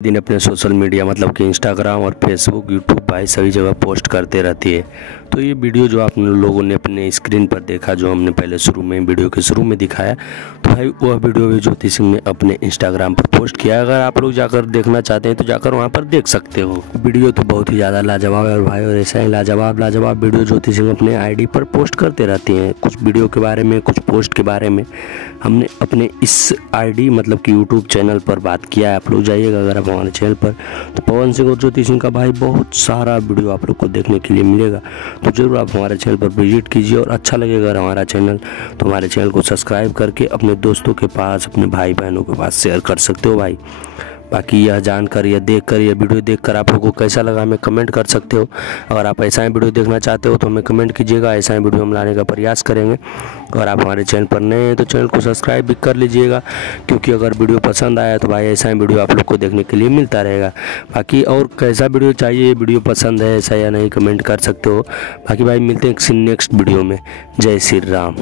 दिन अपने social media मतलब कि इंस्टाग्राम और फेसबुक यूट्यूब भाई सभी जगह पोस्ट करते रहती है। तो ये वीडियो जो आप लोगों ने अपने स्क्रीन पर देखा, जो हमने पहले शुरू में वीडियो के शुरू में दिखाया, तो भाई वह वीडियो भी ज्योति सिंह ने अपने इंस्टाग्राम पर पोस्ट किया। अगर आप लोग जाकर देखना चाहते हैं तो जाकर वहाँ पर देख सकते हो। वीडियो तो बहुत ही ज़्यादा लाजवाब है भाई, और ऐसा ही लाजवाब वीडियो ज्योति सिंह अपने आईडी पर पोस्ट करते रहती हैं। कुछ वीडियो के बारे में, कुछ पोस्ट के बारे में हमने अपने इस आईडी मतलब कि यूट्यूब चैनल पर बात किया है। आप लोग जाइएगा अगर आप हमारे चैनल पर, तो पवन सिंह और ज्योति सिंह का भाई बहुत सारा वीडियो आप लोग को देखने के लिए मिलेगा। तो ज़रूर आप हमारे चैनल पर विजिट कीजिए, और अच्छा लगेगा अगर हमारा चैनल, तो हमारे चैनल को सब्सक्राइब करके अपने दोस्तों के पास, अपने भाई बहनों के पास शेयर कर सकते हो भाई। बाकी यह जानकर, यह देखकर, यह वीडियो देखकर आप लोगों को कैसा लगा हमें कमेंट कर सकते हो। अगर आप ऐसा ही वीडियो देखना चाहते हो तो हमें कमेंट कीजिएगा, ऐसा ही वीडियो हम लाने का प्रयास करेंगे। अगर आप हमारे चैनल पर नए हैं तो चैनल को सब्सक्राइब भी कर लीजिएगा, क्योंकि अगर वीडियो पसंद आया तो भाई ऐसा ही वीडियो आप लोग को देखने के लिए मिलता रहेगा। बाकी और कैसा वीडियो चाहिए, वीडियो पसंद है ऐसा या नहीं, कमेंट कर सकते हो। बाकी भाई मिलते हैं नेक्स्ट वीडियो में। जय श्री राम।